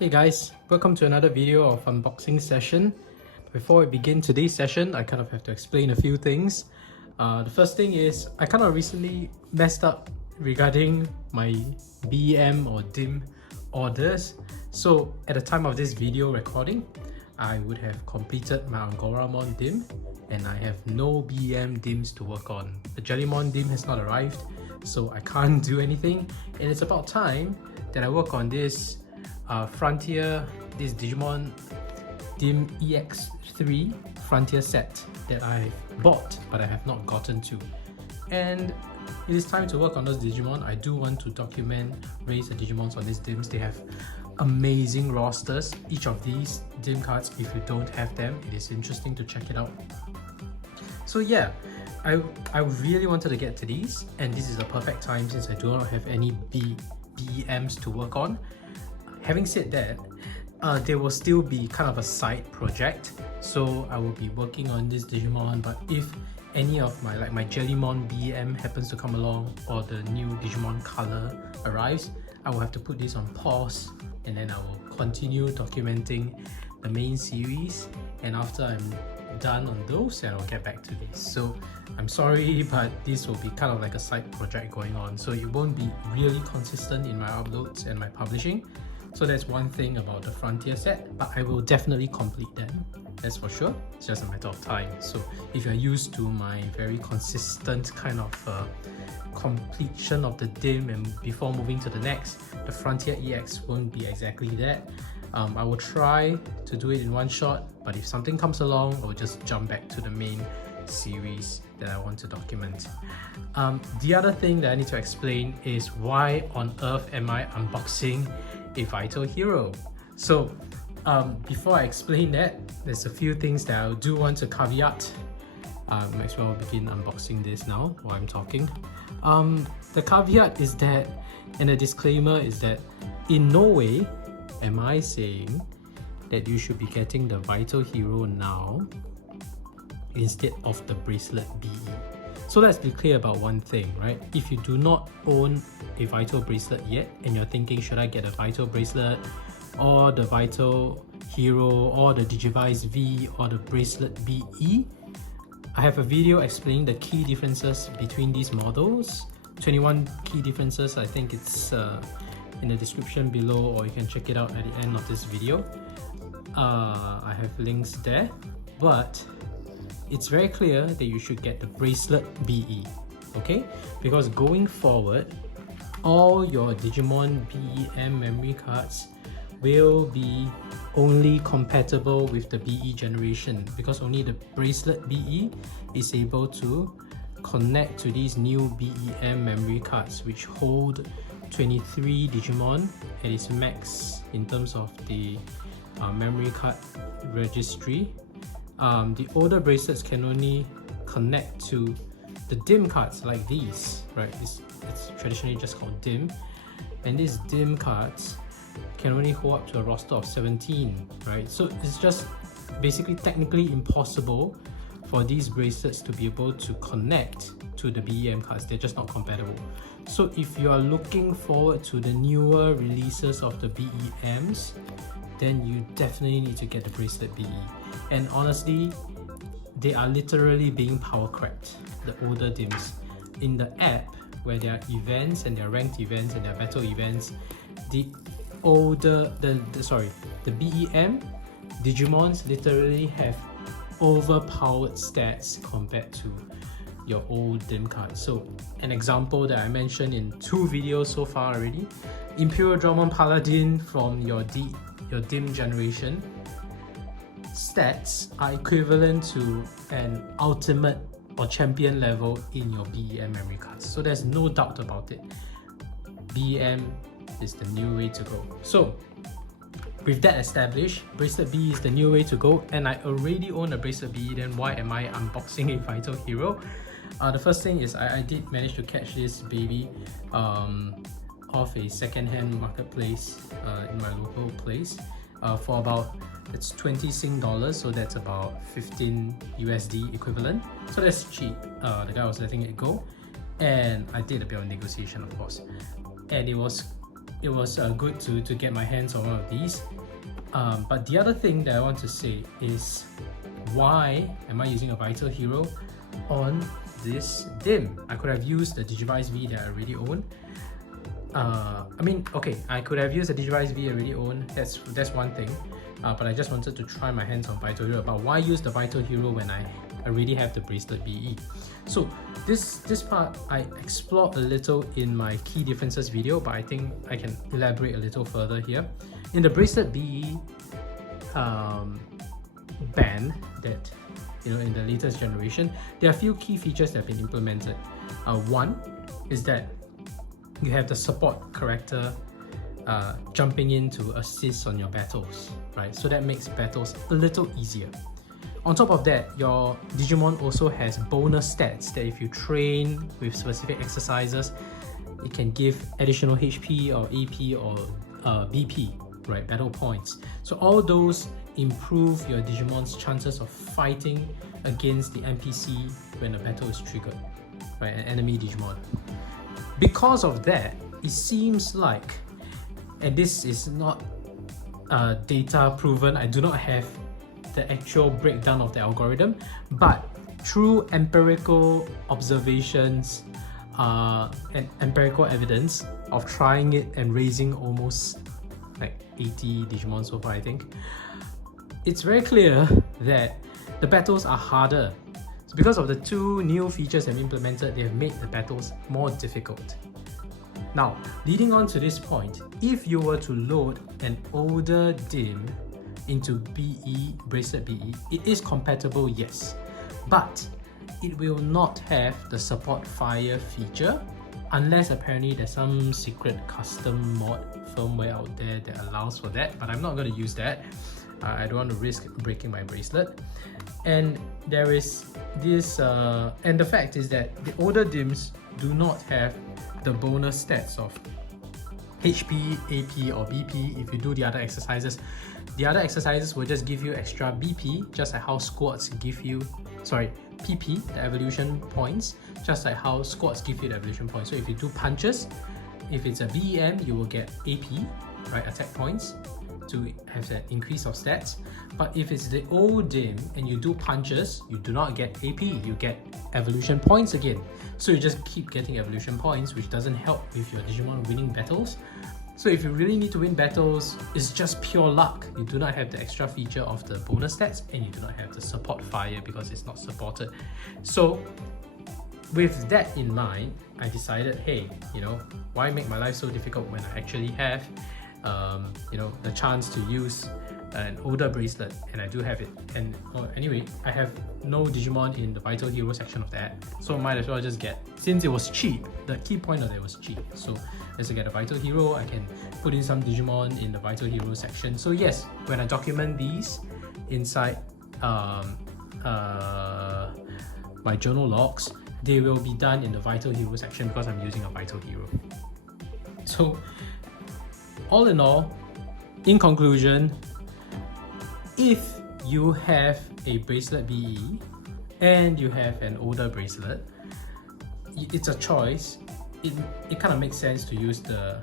Hey guys, welcome to another video of unboxing session. Before we begin today's session, I kind of have to explain a few things. The first thing is I kind of recently messed up regarding my BEM or DIM orders. So at the time of this video recording, I would have completed my Angoramon DIM and I have no BEM DIMs to work on. The Jellymon DIM has not arrived, so I can't do anything, and it's about time that I work on this this Digimon DIM EX3 Frontier set that I've bought but I have not gotten to. And it is time to work on those Digimon. I do want to document, raise the Digimons on these DIMs. They have amazing rosters. Each of these DIM cards, if you don't have them, it is interesting to check it out. So yeah, I really wanted to get to these, and this is a perfect time since I do not have any BEMs to work on. Having said that, there will still be kind of a side project, so I will be working on this Digimon, but if any of my Jellymon BEM happens to come along or the new Digimon color arrives, I will have to put this on pause and then I will continue documenting the main series, and after I'm done on those, then I'll get back to this. So I'm sorry, but this will be kind of like a side project going on, so it won't be really consistent in my uploads and my publishing. So that's one thing about the Frontier set, but I will definitely complete them, that's for sure. It's just a matter of time. So if you're used to my very consistent kind of completion of the DIM and before moving to the next, the Frontier EX won't be exactly that. I will try to do it in one shot, but if something comes along, I'll just jump back to the main series that I want to document. The other thing that I need to explain is why on earth am I unboxing a Vital Hero? So before I explain that, there's a few things that I do want to caveat. Might as well begin unboxing this now while I'm talking. The caveat is that, and the disclaimer is that in no way am I saying that you should be getting the Vital Hero now instead of the Bracelet BE. So let's be clear about one thing, right? If you do not own a Vital Bracelet yet and you're thinking, should I get a Vital Bracelet or the Vital Hero or the Digivice V or the Bracelet BE, I have a video explaining the key differences between these models. 21 key differences, I think it's in the description below, or you can check it out at the end of this video. I have links there, but it's very clear that you should get the Bracelet BE, okay? Because going forward, all your Digimon BEM memory cards will be only compatible with the BE generation, because only the Bracelet BE is able to connect to these new BEM memory cards, which hold 23 Digimon at its max in terms of the memory card registry. The older bracelets can only connect to the DIM cards like these, right? It's traditionally just called DIM, and these DIM cards can only hold up to a roster of 17, right? So it's just basically technically impossible for these bracelets to be able to connect to the BEM cards. They're just not compatible. So if you are looking forward to the newer releases of the BEMs, then you definitely need to get the Bracelet BE. And honestly, they are literally being power cracked, the older DIMs. In the app, where there are events and there are ranked events and there are battle events, the BEM Digimons literally have overpowered stats compared to your old DIM cards. So an example that I mentioned in 2 videos so far already, Imperial Dramon Paladin from your DIM generation stats are equivalent to an ultimate or champion level in your BEM memory cards. So there's no doubt about it. BEM is the new way to go. So with that established, Bracelet BE is the new way to go, and I already own a Bracelet BE, then why am I unboxing a Vital Hero? The first thing is I did manage to catch this baby off a second-hand marketplace in my local place for about, it's 20 Sing dollars, so that's about 15 USD equivalent. So that's cheap. The guy was letting it go, and I did a bit of negotiation, of course, and it was it was good to get my hands on one of these. But the other thing that I want to say is, why am I using a Vital Hero on this DiM? I could have used the Digivice V that I already own. I mean, okay, I could have used the Digivice V I already own, that's one thing. But I just wanted to try my hands on Vital Hero. But why use the Vital Hero when I already have the Bracelet BE? So this part I explored a little in my key differences video, but I think I can elaborate a little further here. In the Bracelet BE band that, you know, in the latest generation, there are a few key features that have been implemented. One is that you have the support character jumping in to assist on your battles, right? So that makes battles a little easier. On top of that, your Digimon also has bonus stats that if you train with specific exercises, it can give additional HP or AP or BP, right? Battle points. So all those improve your Digimon's chances of fighting against the NPC when a battle is triggered, right? An enemy Digimon. Because of that, it seems like, and this is not data proven, I do not have the actual breakdown of the algorithm, but through empirical observations and empirical evidence of trying it and raising almost like 80 Digimon so far, I think, it's very clear that the battles are harder. So because of the two new features that have implemented, they have made the battles more difficult. Now, leading on to this point, if you were to load an older DiM into BE, Bracelet BE, it is compatible, yes, but it will not have the support fire feature unless apparently there's some secret custom mod firmware out there that allows for that, but I'm not going to use that. I don't want to risk breaking my bracelet. And there is this, and the fact is that the older DiMs do not have the bonus stats of HP, AP or BP if you do the other exercises. The other exercises will just give you extra BP, just like how squats give you, PP, the evolution points, just like how squats give you the evolution points. So if you do punches, if it's a BEM, you will get AP, right, attack points, to have that increase of stats. But if it's the old DiM and you do punches, you do not get AP, you get evolution points again. So you just keep getting evolution points, which doesn't help with your Digimon winning battles. So if you really need to win battles, it's just pure luck. You do not have the extra feature of the bonus stats and you do not have the support fire because it's not supported. So with that in mind, I decided, hey, you know, why make my life so difficult when I actually have you know, the chance to use an older bracelet, and I do have it. And anyway, I have no Digimon in the Vital Hero section of that, so might as well just get, since it was cheap, the key point of it was cheap, so let's get a Vital Hero. I can put in some Digimon in the Vital Hero section. So yes, when I document these inside my journal logs, they will be done in the Vital Hero section because I'm using a Vital Hero. So all in all, in conclusion, if you have a Bracelet BE and you have an older bracelet, it's a choice. It kind of makes sense to use the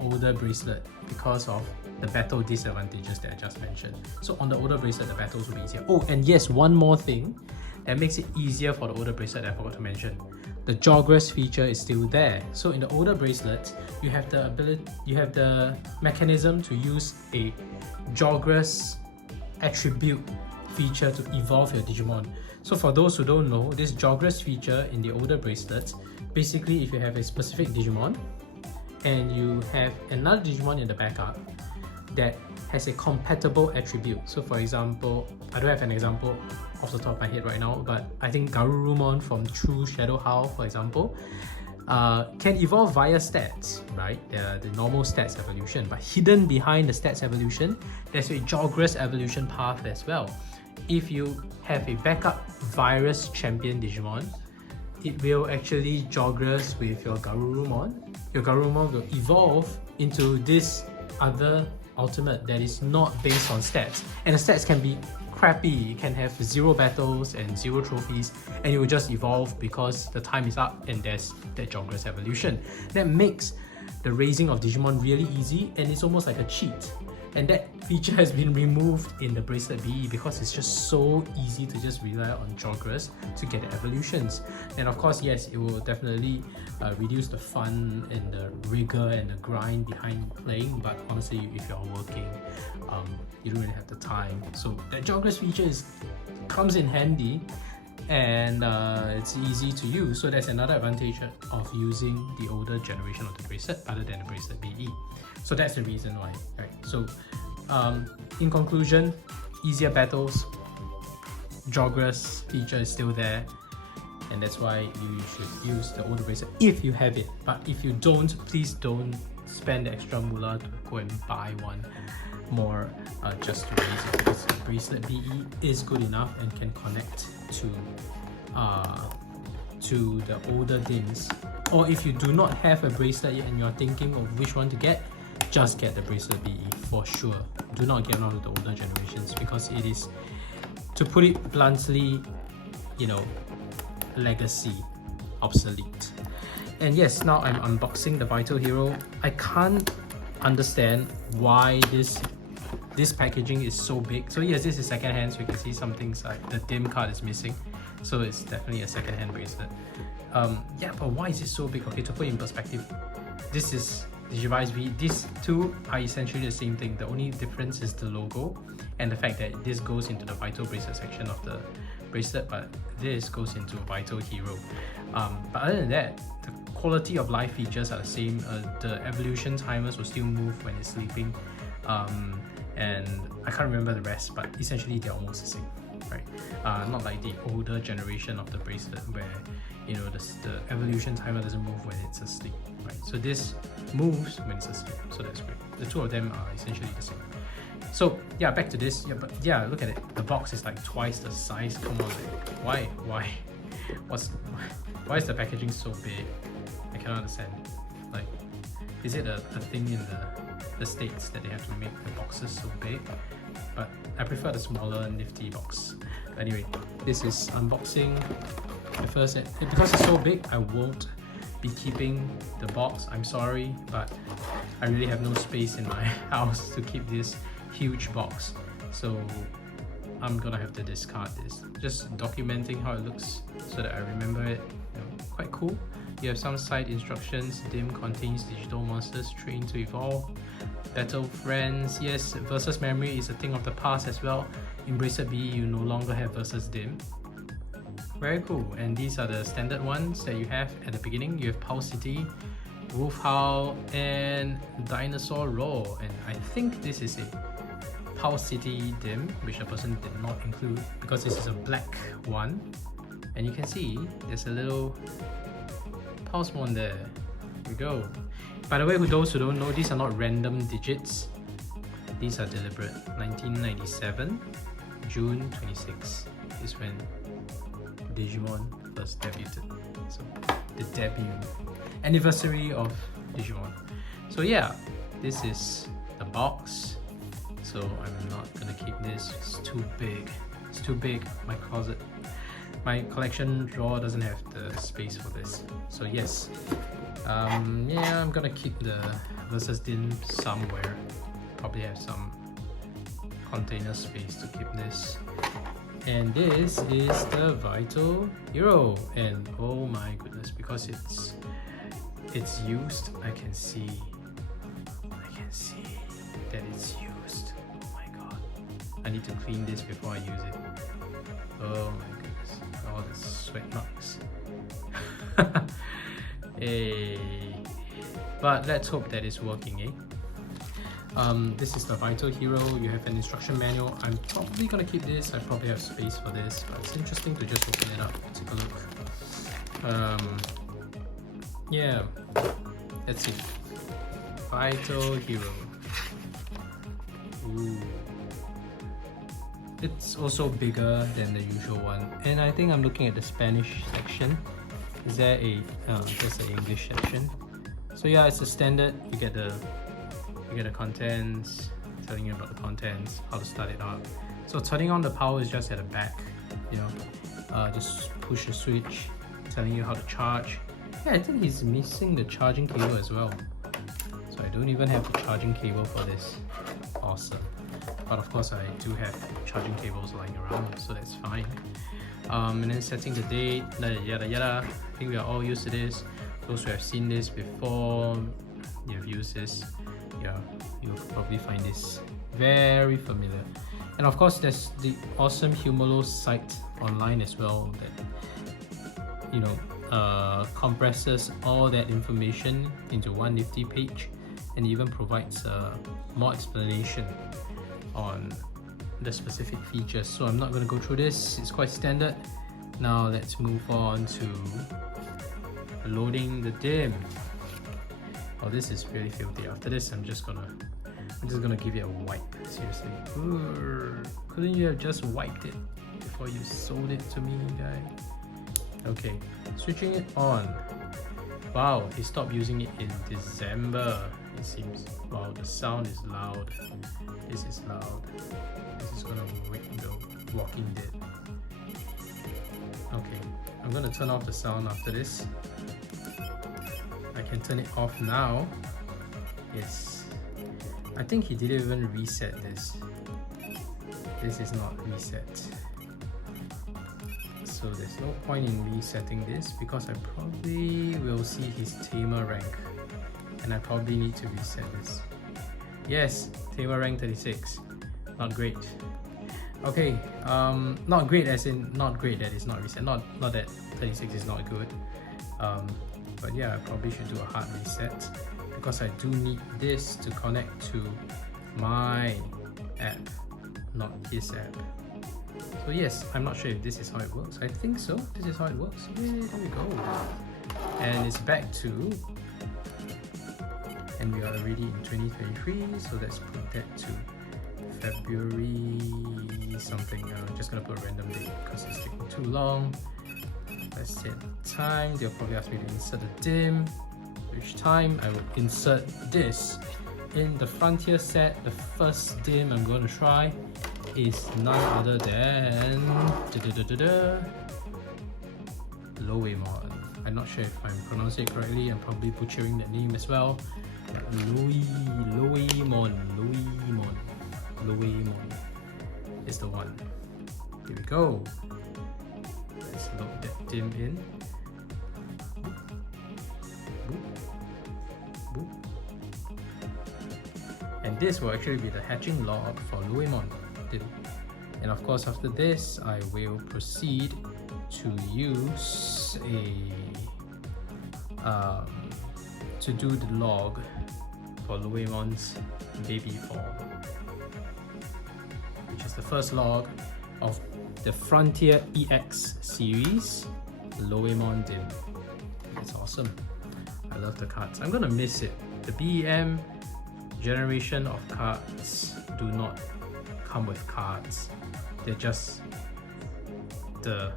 older bracelet because of the battle disadvantages that I just mentioned. So on the older bracelet, the battles will be easier. Oh, and yes, one more thing that makes it easier for the older bracelet that I forgot to mention. The Jogress feature is still there. So in the older bracelets, you have the mechanism to use a Jogress attribute feature to evolve your Digimon. So for those who don't know, this Jogress feature in the older bracelets, basically if you have a specific Digimon and you have another Digimon in the backup that has a compatible attribute. So for example, I don't have an example off the top of my head right now, but I think Garurumon from True Shadow Howl, for example, can evolve via stats, right? The normal stats evolution, but hidden behind the stats evolution, there's a Jogress evolution path as well. If you have a backup virus champion Digimon, it will actually Jogress with your Garurumon. Your Garurumon will evolve into this other ultimate that is not based on stats, and the stats can be crappy. You can have 0 battles and 0 trophies, and it will just evolve because the time is up and there's that Jogress evolution. That makes the raising of Digimon really easy, and it's almost like a cheat. And that feature has been removed in the Bracelet BE because it's just so easy to just rely on Jogress to get the evolutions. And of course, yes, it will definitely reduce the fun and the rigor and the grind behind playing, but honestly, if you're working, you don't really have the time. So that Jogress feature comes in handy, and it's easy to use. So that's another advantage of using the older generation of the bracelet other than the Bracelet BE. So that's the reason why, right? So in conclusion, easier battles, Jogress feature is still there, and that's why you should use the older bracelet if you have it. But if you don't, please don't spend the extra moolah to go and buy one more just to raise it, because the Bracelet BE is good enough and can connect to the older DIMs. Or if you do not have a bracelet yet and you're thinking of which one to get, just get the Bracelet BE for sure. Do not get one of the older generations, because it is, to put it bluntly, you know, legacy, obsolete. And yes, now I'm unboxing the Vital Hero. I can't understand why this packaging is so big. So yes, this is second-hand, so you can see some things like the DIM card is missing, so it's definitely a second-hand bracelet. Yeah, but why is it so big? Okay, to put it in perspective, this is Digivice VV. These two are essentially the same thing. The only difference is the logo and the fact that this goes into the Vital Bracelet section of the bracelet, but this goes into Vital Hero. But other than that, the quality of life features are the same. The evolution timers will still move when it's sleeping, and I can't remember the rest, but essentially they're almost the same, right? Not like the older generation of the bracelet where, you know, the evolution timer doesn't move when it's asleep, right? So this moves when it's asleep, so that's great. The two of them are essentially the same. So yeah, back to this. Yeah, but yeah, look at it. The box is like twice the size. Come on, like, why? Why is the packaging so big? I cannot understand. Like, is it a thing in the States that they have to make the boxes so big? But I prefer the smaller nifty box. But anyway, this is unboxing. The first, because it's so big, I won't be keeping the box. I'm sorry, but I really have no space in my house to keep this huge box, so I'm gonna have to discard this. Just documenting how it looks so that I remember it. You know, quite cool. You have some side instructions. DIM contains digital monsters trained to evolve. Battle friends. Yes, versus memory is a thing of the past as well. In Bracelet BE, you no longer have versus DIM. Very cool. And these are the standard ones that you have at the beginning. You have Pulse City, Wolf Howl, and Dinosaur Roar. And I think this is a Pulse City DIM, which the person did not include because this is a black one. And you can see there's a little Pulsemon there. Here we go. By the way, for those who don't know, these are not random digits. These are deliberate. 1997, June 26 is when Digimon first debuted. So the debut anniversary of Digimon. So yeah, this is the box. So I'm not gonna keep this. It's too big. It's too big. My closet, my collection drawer doesn't have the space for this. So yes, yeah, I'm gonna keep the versus DIM somewhere. Probably have some container space to keep this. And this is the Vital Hero, and oh my goodness, because it's used, I can see that it's used. Oh my god, I need to clean this before I use it. Oh my goodness, all the sweat marks. Hey, but let's hope that it's working, eh? This is the Vital Hero. You have an instruction manual. I'm probably gonna keep this. I probably have space for this, but it's interesting to just open it up, take a look. Yeah, that's it. Vital Hero. Ooh. It's also bigger than the usual one, and I think I'm looking at the Spanish section. Is there a there's the English section? So yeah, it's a standard. You get the contents, telling you about the contents, how to start it up. So turning on the power is just at the back, you know, just push the switch, telling you how to charge. Yeah, I think he's missing the charging cable as well. So I don't even have the charging cable for this. Awesome. But of course I do have charging cables lying around, so that's fine. And then setting the date, yada yada. I think we are all used to this. Those who have seen this before, you've used this, yeah, you'll probably find this very familiar. And of course there's the awesome Humolo site online as well that, you know, compresses all that information into one nifty page and even provides more explanation on the specific features. So I'm not going to go through this, it's quite standard. Now let's move on to loading the DiM. Oh, this is really filthy. After this I'm just gonna give it a wipe. Seriously. Couldn't you have just wiped it before you sold it to me, guy? Okay, switching it on. Wow, he stopped using it in December, it seems. Wow, the sound is loud. This is loud. This is gonna wake the Walking Dead. Okay, I'm gonna turn off the sound after this. I can turn it off now. Yes. I think he didn't even reset this. This is not reset. So there's no point in resetting this because I probably will see his tamer rank. And I probably need to reset this. Yes, tamer rank 36. Not great. Okay, not great as in not great that it's not reset. Not that 36 is not good. But yeah, I probably should do a hard reset because I do need this to connect to my app, not his app. So yes, I'm not sure if this is how it works. I think so. This is how it works. Yay, there we go. And it's back to, and we are already in 2023. So let's put that to February something. I'm just gonna put a random date because it's taking too long. Let's set the time. They'll probably ask me to insert the DiM. Which time I will insert this in the Frontier set. The first DiM I'm going to try is none other than Louwemon. I'm not sure if I'm pronouncing it correctly. I'm probably butchering that name as well. But Louwemon is the one. Here we go. Let's load that DiM in. And this will actually be the hatching log for Louwemon. And of course after this I will proceed to use to do the log for Louwemon's baby form, which is the first log of the Frontier EX series Louwemon DiM. It's awesome. I love the cards. I'm gonna miss it. The BEM generation of cards do not come with cards. They're just the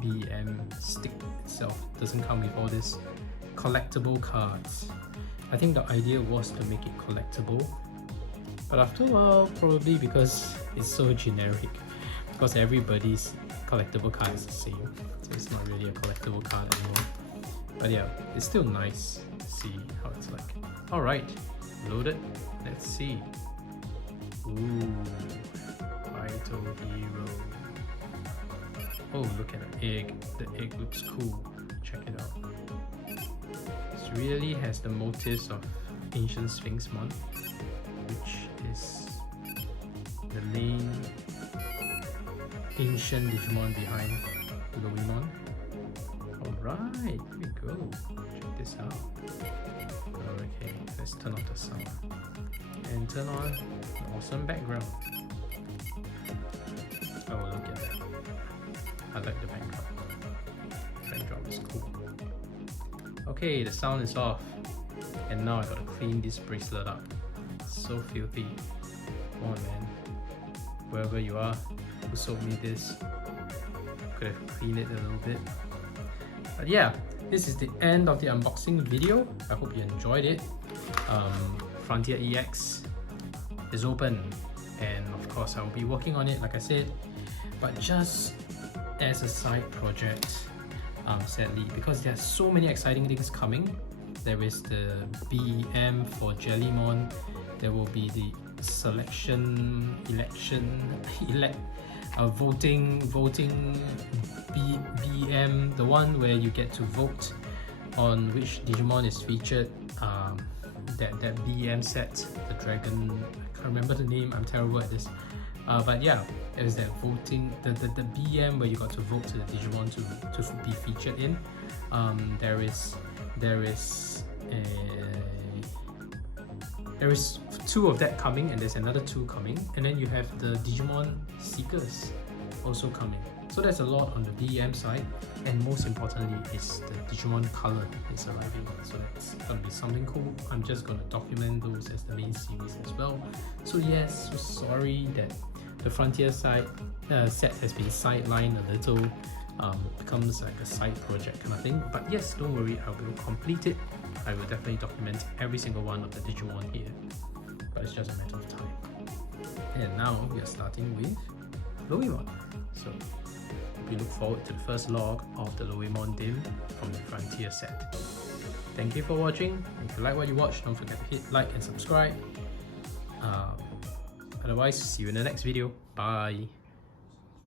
BEM stick itself. Doesn't come with all these collectible cards. I think the idea was to make it collectible, but after a while, probably because it's so generic, because everybody's collectible card is the same, so it's not really a collectible card anymore. But yeah, it's still nice to see how it's like. Alright, loaded. Let's see. Ooh, Vital Hero. Oh, look at the egg. The egg looks cool. Check it out. This really has the motifs of Ancient Sphinxmon, which is the main ancient Digimon behind Louwemon. Alright, here we go. Check this out. Okay, let's turn off the sound and turn on the awesome background. Oh, look at that. I like the backdrop. The backdrop is cool. Okay, the sound is off. And now I gotta clean this bracelet up. So filthy. Come on, man. Wherever you are, who sold me this, could have cleaned it a little bit. But yeah, this is the end of the unboxing video. I hope you enjoyed it. Frontier EX is open, and of course I will be working on it like I said, but just as a side project, sadly, because there are so many exciting things coming. there is the BEM for Jellymon, there will be the selection, voting BEM, the one where you get to vote on which Digimon is featured. That BEM set, the dragon, I can't remember the name, I'm terrible at this. But yeah, there's that voting, the BEM where you got to vote to the Digimon to be featured in. There is 2 of that coming, and there's another 2 coming, and then you have the Digimon Seekers also coming. So there's a lot on the BEM side, and most importantly is the Digimon Color is arriving. So that's gonna be something cool. I'm just gonna document those as the main series as well. So yes, so sorry that the Frontier side set has been sidelined a little. It becomes like a side project kind of thing. But yes, don't worry, I will complete it. I will definitely document every single one of the Digimon here. But it's just a matter of time. And now we are starting with Louwemon. So we look forward to the first log of the Louwemon DiM from the Frontier set. Thank you for watching. If you like what you watched, don't forget to hit like and subscribe. Otherwise, see you in the next video. Bye.